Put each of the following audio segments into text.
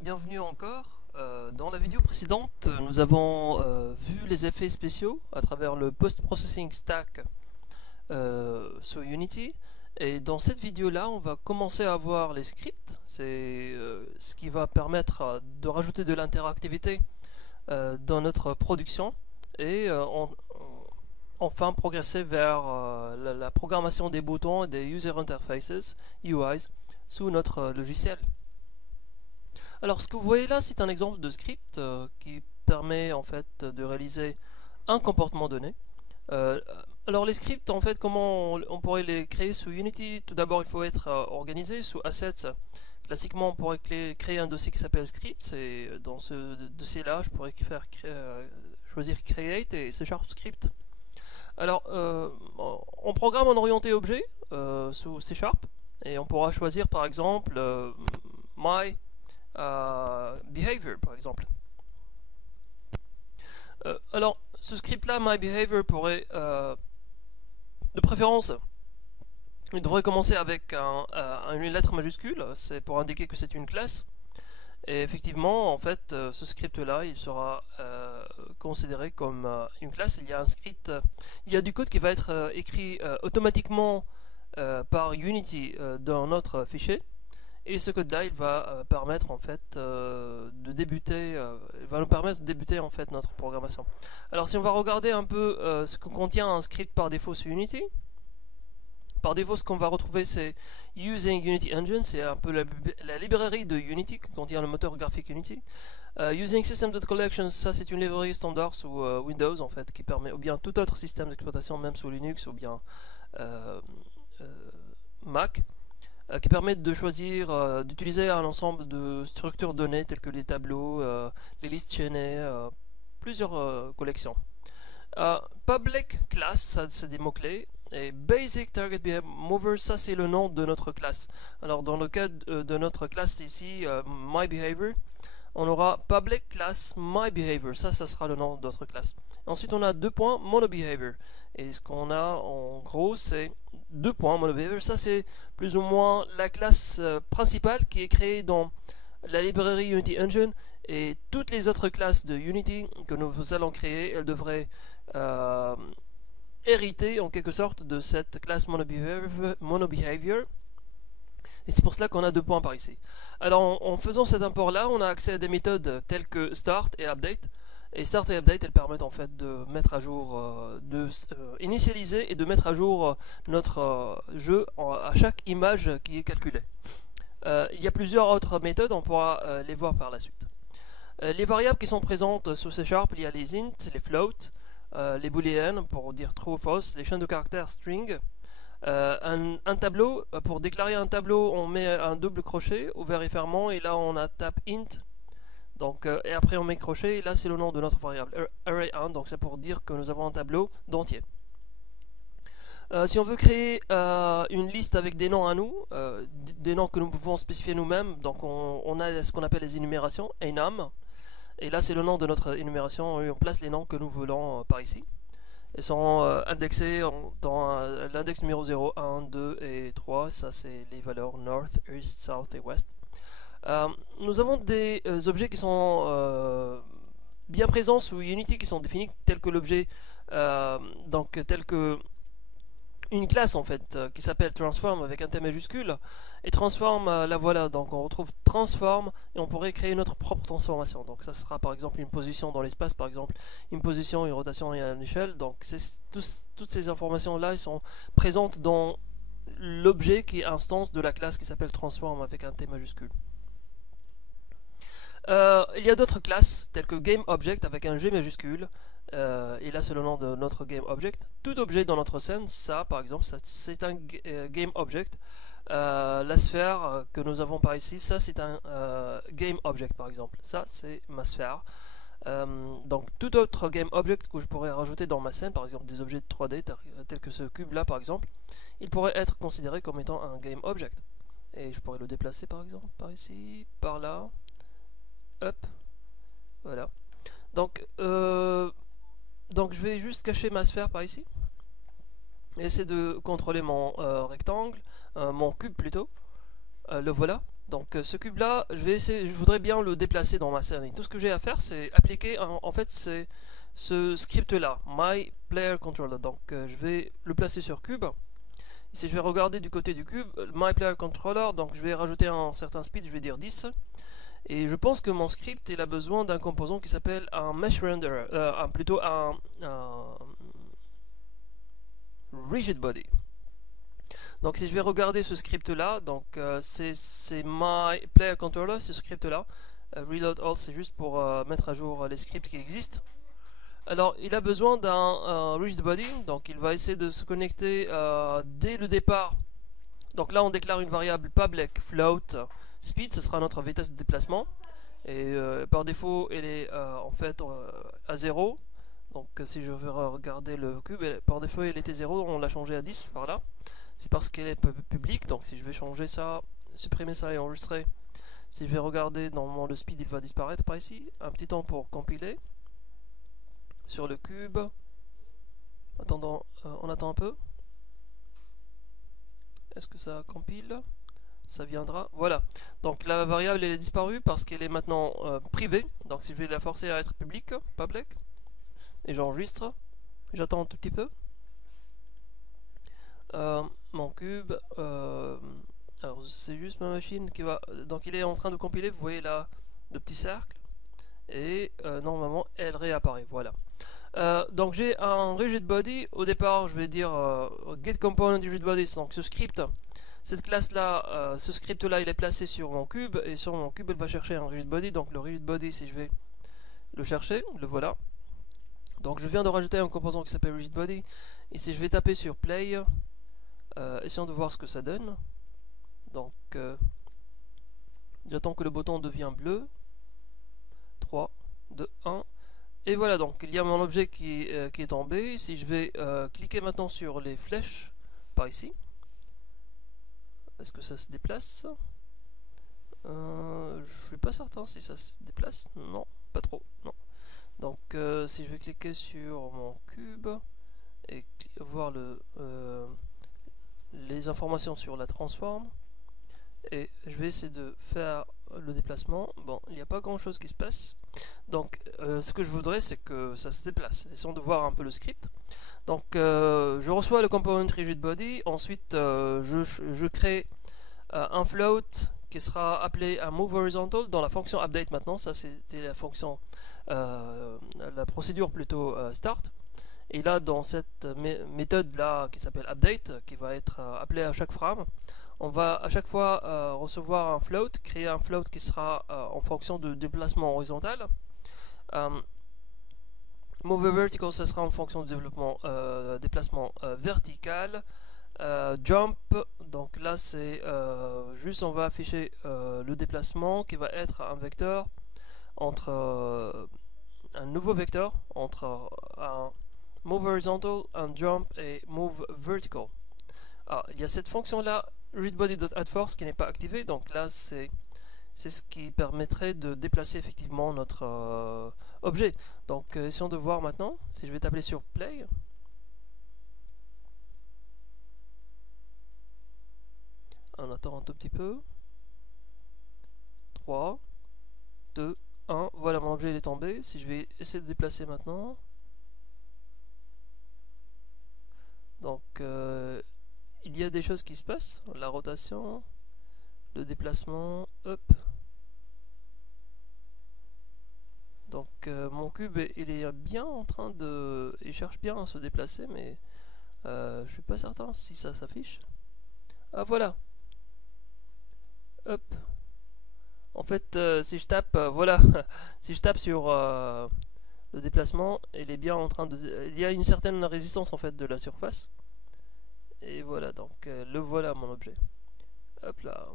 Bienvenue encore. Dans la vidéo précédente, nous avons vu les effets spéciaux à travers le Post-Processing Stack sur Unity. Et dans cette vidéo-là, on va commencer à voir les scripts. C'est ce qui va permettre de rajouter de l'interactivité dans notre production et enfin progresser vers la programmation des boutons et des User Interfaces, UIs, sous notre logiciel. Alors ce que vous voyez là, c'est un exemple de script qui permet en fait de réaliser un comportement donné. Euh, alors les scripts, en fait, comment on pourrait les créer sous Unity? Tout d'abord, il faut être organisé sous Assets. Classiquement, on pourrait créer un dossier qui s'appelle Scripts, et dans ce dossier-là, je pourrais choisir Create et C# Script. Alors, on programme en orienté objet sous C#, et on pourra choisir par exemple My behavior par exemple. Alors ce script là, my behavior, pourrait de préférence, il devrait commencer avec une lettre majuscule, c'est pour indiquer que c'est une classe. Et effectivement, en fait, ce script là, il sera considéré comme une classe. Il y a un script, il y a du code qui va être écrit automatiquement par Unity dans notre fichier. Et ce code-là, il va permettre en fait de débuter, il va nous permettre de débuter en fait notre programmation. Alors si on va regarder un peu ce que contient un script par défaut sur Unity, par défaut ce qu'on va retrouver c'est Using Unity Engine, c'est un peu la librairie de Unity qui contient le moteur graphique Unity. Using System.collections, ça c'est une librairie standard sous Windows en fait qui permet, ou bien tout autre système d'exploitation, même sous Linux ou bien Mac, qui permettent de choisir, d'utiliser un ensemble de structures données telles que les tableaux, les listes chaînées, plusieurs collections. Public class, ça c'est des mots-clés. Et Basic Target Behavior Mover, ça c'est le nom de notre classe. Alors dans le cas de notre classe ici, My Behavior, on aura Public Class My Behavior, ça sera le nom de notre classe. Ensuite on a deux points Mono Behavior. Et ce qu'on a en gros c'est deux points Mono Behavior, ça c'est plus ou moins la classe principale qui est créée dans la librairie Unity Engine, et toutes les autres classes de Unity que nous allons créer, elles devraient hériter en quelque sorte de cette classe Mono Behavior. Et c'est pour cela qu'on a deux points par ici. Alors en faisant cet import là, on a accès à des méthodes telles que start et update. Et start et update, elles permettent en fait de mettre à jour, initialiser et de mettre à jour notre jeu à chaque image qui est calculée. Il y a plusieurs autres méthodes, on pourra les voir par la suite. Les variables qui sont présentes sous C#, il y a les int, les float, les booleans pour dire true ou false, les chaînes de caractères string. Un tableau, pour déclarer un tableau, on met un double crochet ouvert et fermant, et là on a tap int. Donc, et après on met crochet, et là c'est le nom de notre variable array1, donc c'est pour dire que nous avons un tableau d'entier. Si on veut créer une liste avec des noms à nous, des noms que nous pouvons spécifier nous-mêmes, donc on a ce qu'on appelle les énumérations, enum, et là c'est le nom de notre énumération, et on place les noms que nous voulons par ici. Ils sont indexés dans l'index numéro 0, 1, 2 et 3, ça c'est les valeurs North, East, South et West. Nous avons des objets qui sont bien présents sous Unity, qui sont définis tels que l'objet, donc tel que une classe en fait qui s'appelle transform avec un T majuscule, et transform, la voilà, donc on retrouve transform et on pourrait créer notre propre transformation. Donc ça sera par exemple une position dans l'espace, par exemple une position, une rotation et une échelle. Donc toutes ces informations là, elles sont présentes dans l'objet qui est instance de la classe qui s'appelle transform avec un T majuscule. Il y a d'autres classes telles que GameObject avec un G majuscule, et là c'est le nom de notre GameObject. Tout objet dans notre scène, ça par exemple, c'est un GameObject. La sphère que nous avons par ici, ça c'est un GameObject par exemple. Ça c'est ma sphère. Donc tout autre GameObject que je pourrais rajouter dans ma scène, par exemple des objets de 3D tels que ce cube là par exemple, il pourrait être considéré comme étant un GameObject. Et je pourrais le déplacer par exemple par ici, par là. Hop, voilà. Donc je vais juste cacher ma sphère par ici. Et essayer de contrôler mon rectangle, mon cube plutôt. Le voilà. Donc ce cube là, je voudrais bien le déplacer dans ma scène. Et tout ce que j'ai à faire, c'est appliquer en fait c'est ce script là, my player controller. Donc je vais le placer sur cube. Si je vais regarder du côté du cube, my player controller, donc je vais rajouter un certain speed, je vais dire 10. Et je pense que mon script il a besoin d'un composant qui s'appelle un mesh renderer, plutôt un rigid body. Donc si je vais regarder ce script là, donc c'est my player controller, ce script là. Reload all, c'est juste pour mettre à jour les scripts qui existent. Alors il a besoin d'un rigid body, donc il va essayer de se connecter dès le départ. Donc là on déclare une variable public float speed, ce sera notre vitesse de déplacement. Et par défaut elle est en fait à 0. Donc si je veux regarder le cube, par défaut elle était 0, on l'a changé à 10 par là. C'est parce qu'elle est publique, donc si je vais changer ça, supprimer ça et enregistrer, si je vais regarder, normalement le speed il va disparaître par ici. Un petit temps pour compiler sur le cube. Attendant, on attend un peu. Est-ce que ça compile? Ça viendra. Voilà. Donc la variable elle est disparue parce qu'elle est maintenant privée. Donc si je vais la forcer à être public, et j'enregistre, j'attends un tout petit peu. Mon cube, alors c'est juste ma machine qui va, donc il est en train de compiler, vous voyez là le petit cercle, et normalement elle réapparaît, voilà. Donc j'ai un rigid body, au départ je vais dire get component rigid body, donc ce script, cette classe là, ce script là il est placé sur mon cube, et sur mon cube elle va chercher un rigid body, donc le rigid body si je vais le chercher, le voilà. Donc je viens de rajouter un composant qui s'appelle rigid body, et si je vais taper sur play, essayons de voir ce que ça donne. Donc j'attends que le bouton devienne bleu. 3, 2, 1. Et voilà, donc il y a mon objet qui est tombé. Si je vais cliquer maintenant sur les flèches par ici, est-ce que ça se déplace? Je suis pas certain si ça se déplace. Non, pas trop. Non. Donc si je vais cliquer sur mon cube et voir les informations sur la transforme, et je vais essayer de faire le déplacement. Bon, il n'y a pas grand chose qui se passe, donc ce que je voudrais c'est que ça se déplace. Essayons de voir un peu le script. Donc je reçois le component rigid body, ensuite je crée un float qui sera appelé un move horizontal dans la fonction update. Maintenant ça c'était la fonction la procédure plutôt start. Et là, dans cette méthode là qui s'appelle update, qui va être appelée à chaque frame, on va à chaque fois recevoir un float, créer un float qui sera en fonction de déplacement horizontal. Move vertical, ça sera en fonction de déplacement vertical. Jump, donc là c'est juste on va afficher le déplacement qui va être un vecteur entre un nouveau vecteur entre un move horizontal, un jump et move vertical. Alors, il y a cette fonction là, readBody.addForce, qui n'est pas activée, donc là c'est ce qui permettrait de déplacer effectivement notre objet. Donc essayons de voir maintenant, si je vais taper sur play, on attend un tout petit peu, 3, 2, 1, voilà mon objet il est tombé. Si je vais essayer de déplacer maintenant, donc il y a des choses qui se passent, la rotation, le déplacement, hop. Donc mon cube il est bien en train de, il cherche bien à se déplacer, mais je suis pas certain si ça s'affiche. Ah voilà, hop. En fait si je tape, voilà, si je tape sur le déplacement, il est bien en train de, il y a une certaine résistance en fait de la surface. Et voilà, donc le voilà mon objet. Hop là.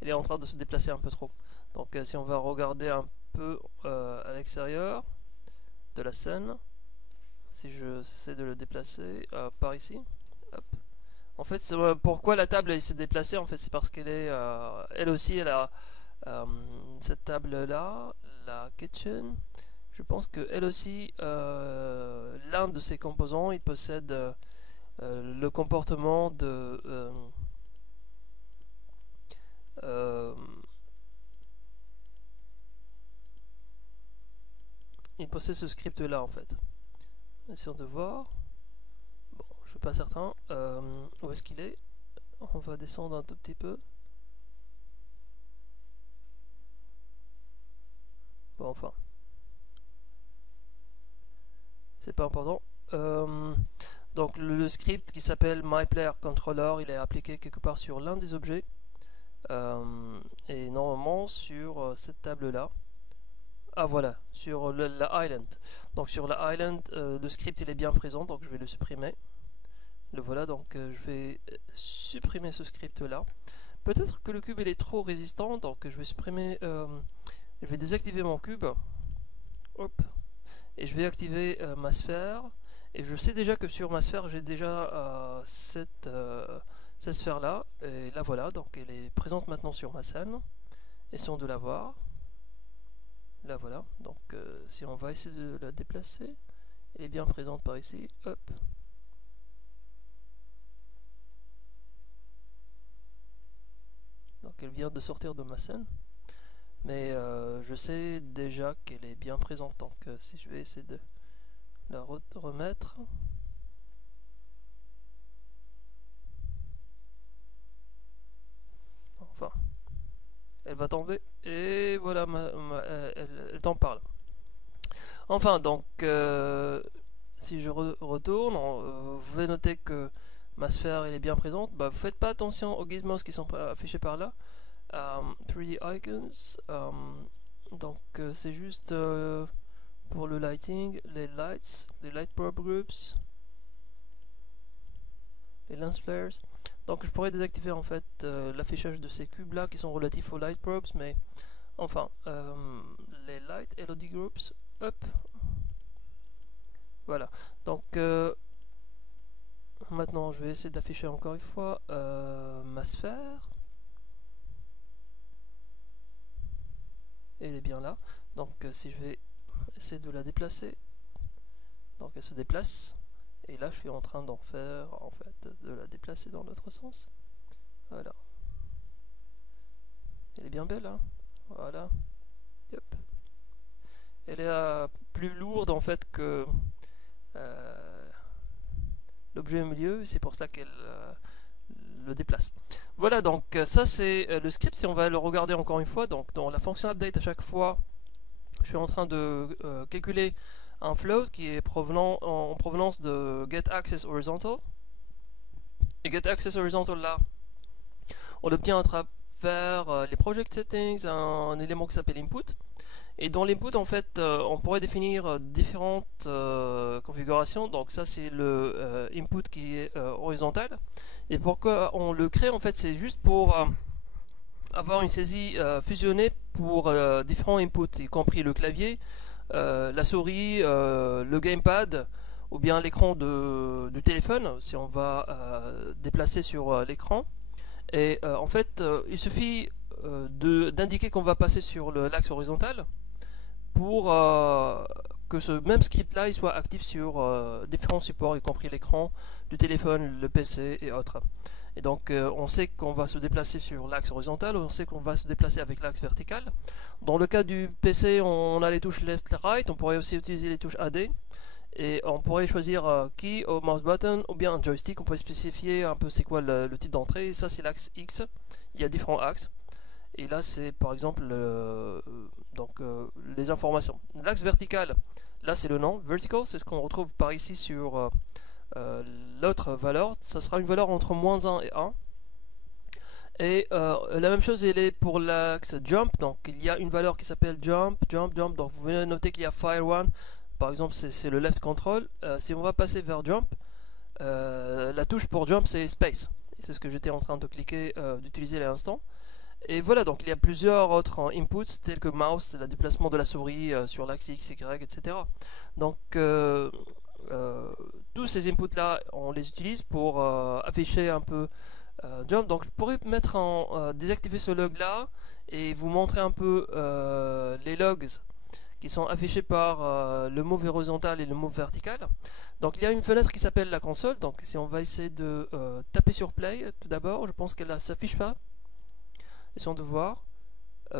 Il est en train de se déplacer un peu trop. Donc si on va regarder un peu à l'extérieur de la scène, si je essaie de le déplacer par ici, hop. En fait, pourquoi la table s'est déplacée, en fait, c'est parce qu'elle est, elle aussi, elle a cette table là, la kitchen. Je pense que elle aussi, l'un de ses composants, il possède le comportement de il possède ce script là en fait. Essayons de voir. Bon, je suis pas certain. Où est-ce qu'il est? On va descendre un tout petit peu. Bon, enfin. C'est pas important. Donc le script qui s'appelle MyPlayerController, il est appliqué quelque part sur l'un des objets. Et normalement sur cette table là. Ah voilà, sur la island. Donc sur la island, le script il est bien présent, donc je vais le supprimer. Le voilà, donc je vais supprimer ce script là. Peut-être que le cube il est trop résistant, donc je vais supprimer, je vais désactiver mon cube. Hop. Et je vais activer ma sphère. Et je sais déjà que sur ma sphère j'ai déjà cette sphère là. Et là voilà, donc elle est présente maintenant sur ma scène. Essayons de la voir. Là voilà, donc si on va essayer de la déplacer, elle est bien présente par ici, hop. Donc elle vient de sortir de ma scène, mais je sais déjà qu'elle est bien présente, donc si je vais essayer de la remettre. Enfin, elle va tomber, et voilà, elle tombe par là. Enfin, donc, si je retourne, vous pouvez noter que ma sphère elle est bien présente. Bah, vous faites pas attention aux gizmos qui sont affichés par là. 3D icons. Donc, c'est juste pour le lighting, les light probe groups, les lens flares. Donc, je pourrais désactiver en fait l'affichage de ces cubes là qui sont relatifs aux light probes, mais enfin, les light LOD groups. Hop. Voilà. Donc maintenant je vais essayer d'afficher encore une fois ma sphère. Et elle est bien là. Donc si je vais essayer de la déplacer, donc elle se déplace. Et là je suis en train d'en faire en fait de la déplacer dans l'autre sens. Voilà. Elle est bien belle hein. Voilà. Yep. Elle est plus lourde en fait que l'objet au milieu, c'est pour cela qu'elle le déplace. Voilà, donc ça c'est le script. Si on va le regarder encore une fois, donc dans la fonction update, à chaque fois je suis en train de calculer un float qui est en provenance de getAccessHorizontal. Et getAccessHorizontal là, on l'obtient à travers les project settings, un élément qui s'appelle input. Et dans l'input, en fait, on pourrait définir différentes configurations. Donc ça, c'est le input qui est horizontal. Et pourquoi on le crée, en fait, c'est juste pour avoir une saisie fusionnée pour différents inputs, y compris le clavier, la souris, le gamepad, ou bien l'écran du téléphone, si on va déplacer sur l'écran. Et en fait, il suffit d'indiquer qu'on va passer sur l'axe horizontal pour que ce même script là il soit actif sur différents supports, y compris l'écran du téléphone, le PC et autres. Et donc on sait qu'on va se déplacer sur l'axe horizontal, on sait qu'on va se déplacer avec l'axe vertical. Dans le cas du PC, on a les touches left right, on pourrait aussi utiliser les touches AD. Et on pourrait choisir key au mouse button ou bien un joystick. On pourrait spécifier un peu c'est quoi le type d'entrée. Et ça c'est l'axe X. Il y a différents axes. Et là c'est par exemple les informations. L'axe vertical, là c'est le nom. Vertical, c'est ce qu'on retrouve par ici sur l'autre valeur. Ça sera une valeur entre -1 et 1. Et la même chose elle est pour l'axe jump. Donc il y a une valeur qui s'appelle jump. Donc vous pouvez noter qu'il y a fire 1. Par exemple, c'est le left control. Si on va passer vers jump, la touche pour jump c'est space. C'est ce que j'étais en train de cliquer, d'utiliser à l'instant. Et voilà, donc il y a plusieurs autres inputs tels que mouse, le déplacement de la souris sur l'axe X, Y, etc. Donc tous ces inputs là, on les utilise pour afficher un peu jump. Donc je pourrais mettre désactiver ce log là et vous montrer un peu les logs qui sont affichés par le move horizontal et le move vertical. Donc il y a une fenêtre qui s'appelle la console. Donc si on va essayer de taper sur play tout d'abord, je pense qu'elle ne s'affiche pas. Essayons de voir.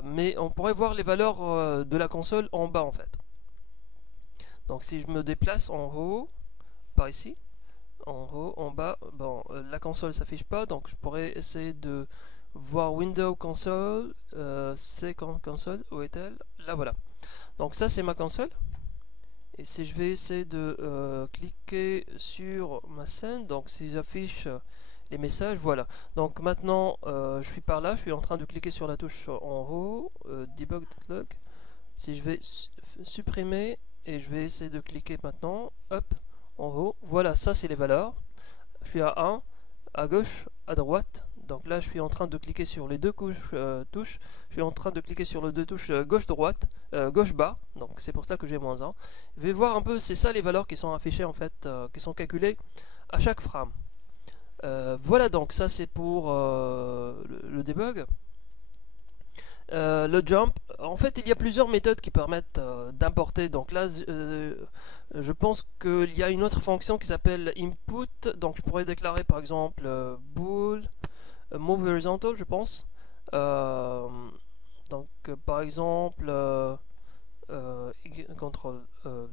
Mais on pourrait voir les valeurs de la console en bas en fait. Donc si je me déplace en haut, par ici, en haut, en bas, bon, la console s'affiche pas, donc je pourrais essayer de voir Windows Console, c'est console, où est-elle? Là voilà. Donc ça c'est ma console. Et si je vais essayer de cliquer sur ma scène, donc si j'affiche les messages, voilà. Donc maintenant je suis par là, je suis en train de cliquer sur la touche en haut, debug.log. Si je vais supprimer et je vais essayer de cliquer maintenant, hop, en haut, voilà, ça c'est les valeurs. Je suis à 1, à gauche, à droite. Donc là je suis en train de cliquer sur les deux touches. Je suis en train de cliquer sur les deux touches gauche-droite, gauche-bas. Donc c'est pour cela que j'ai -1. Je vais voir un peu, c'est ça les valeurs qui sont affichées en fait, qui sont calculées à chaque frame. Voilà, donc ça c'est pour le debug. Le jump, en fait il y a plusieurs méthodes qui permettent d'importer. Donc là je pense qu'il y a une autre fonction qui s'appelle input. Donc je pourrais déclarer par exemple bool move horizontal, je pense. Donc par exemple contrôle,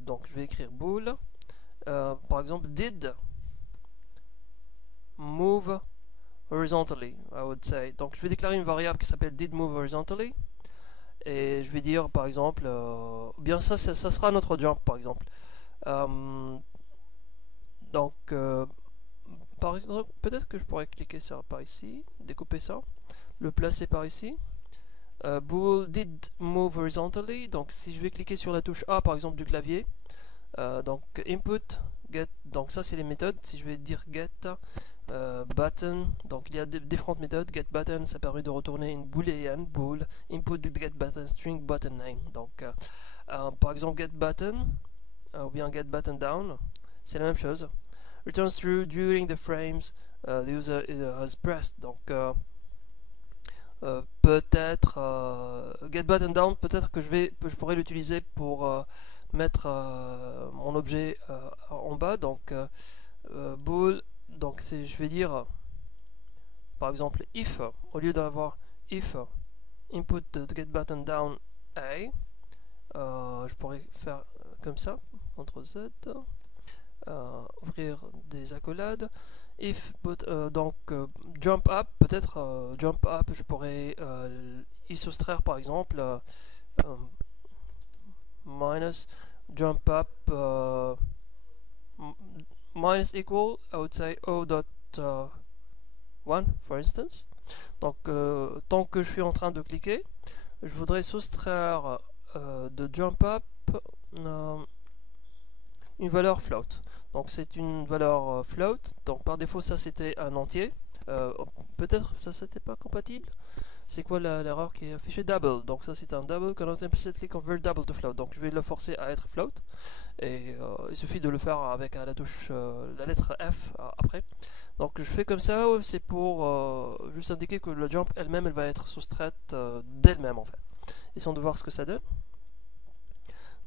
donc je vais écrire bool, par exemple did move horizontally, I would say. Donc je vais déclarer une variable qui s'appelle did move horizontally et je vais dire par exemple bien ça sera notre jump par exemple. Donc par exemple, peut-être que je pourrais cliquer sur par ici, découper ça, le placer par ici. Bool did move horizontally. Donc si je vais cliquer sur la touche A par exemple du clavier, donc input get, donc ça c'est les méthodes. Si je vais dire get button, donc il y a différentes méthodes. Get button, ça permet de retourner une boolean, bool, input did get button string button name. Donc par exemple get button ou bien get button down, c'est la même chose. Returns true during the frames the user has pressed. Donc peut-être get button down, peut-être que je pourrais l'utiliser pour mettre mon objet en bas. Donc bool, donc je vais dire par exemple if, au lieu d'avoir if input get button down A, je pourrais faire comme ça, CTRL Z, ouvrir des accolades. If donc jump up, peut-être jump up, je pourrais y soustraire par exemple minus jump up minus equal, I would say O.1 for instance. Donc tant que je suis en train de cliquer, je voudrais soustraire de jump up une valeur float. Donc c'est une valeur float, donc par défaut ça c'était un entier. Peut-être ça c'était pas compatible. C'est quoi l'erreur qui est affichée? Double, donc ça c'est un double, cannot implicitly convert double to float. Donc je vais le forcer à être float, et il suffit de le faire avec la touche, la lettre F après. Donc je fais comme ça, c'est pour juste indiquer que la jump elle-même elle va être soustraite d'elle-même en fait. Essayons de voir ce que ça donne.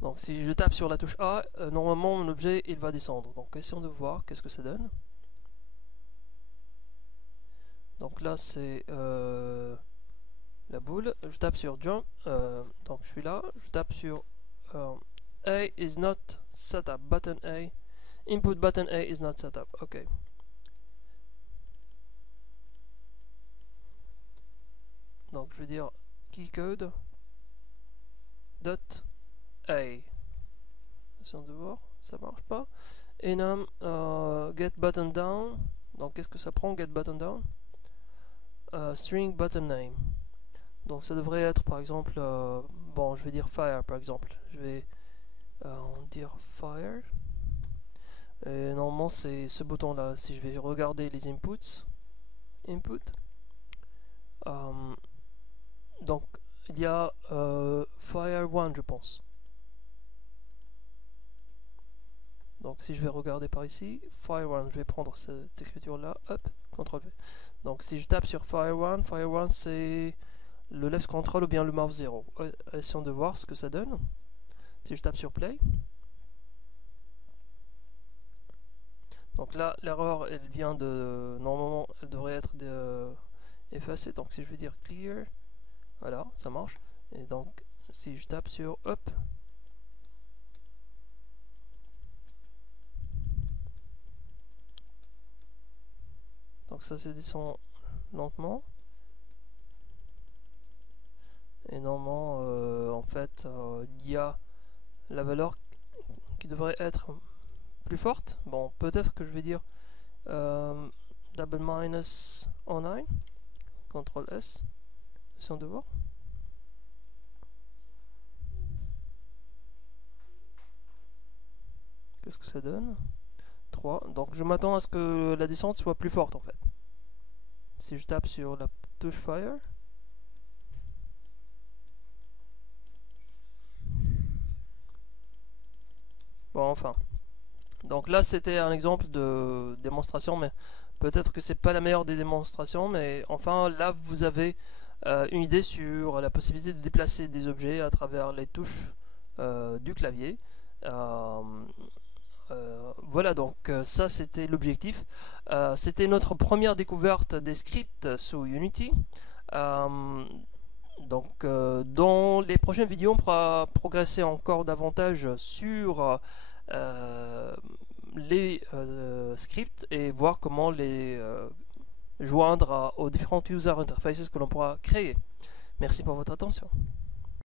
Donc si je tape sur la touche A, normalement mon objet il va descendre. Donc essayons de voir qu'est-ce que ça donne. Donc là c'est la boule. Je tape sur jump. Donc je suis là. Je tape sur A is not set up. Button A. Input button A is not set up. Ok. Donc je vais dire keycode dot A. Essayons de voir, ça marche pas. Enum get button down. Donc qu'est-ce que ça prend get button down? String button name. Donc ça devrait être par exemple, bon je vais dire fire par exemple. Je vais dire fire. Et normalement c'est ce bouton là. Si je vais regarder les inputs, input. Donc il y a fire 1 je pense. Donc si je vais regarder par ici, fire 1, je vais prendre cette écriture là, hop, CTRL V. Donc si je tape sur fire 1 c'est le left control ou bien le mouse 0. Essayons de voir ce que ça donne. Si je tape sur play. Donc là l'erreur elle vient de, normalement elle devrait être effacée. Donc si je vais dire clear, Voilà, ça marche. Et donc, si je tape sur up, donc ça se descend lentement. Et normalement, en fait, il y a la valeur qui devrait être plus forte. Bon, peut-être que je vais dire double minus 09, CTRL S, essayons de voir. Qu'est-ce que ça donne? 3. Donc je m'attends à ce que la descente soit plus forte en fait. Si je tape sur la touche Fire, bon, enfin. Donc là, c'était un exemple de démonstration, mais peut-être que c'est pas la meilleure des démonstrations, mais enfin, là, vous avez une idée sur la possibilité de déplacer des objets à travers les touches du clavier. Voilà, donc ça, c'était l'objectif. C'était notre première découverte des scripts sous Unity. Donc, dans les prochaines vidéos, on pourra progresser encore davantage sur les scripts et voir comment les joindre aux différentes user interfaces que l'on pourra créer. Merci pour votre attention.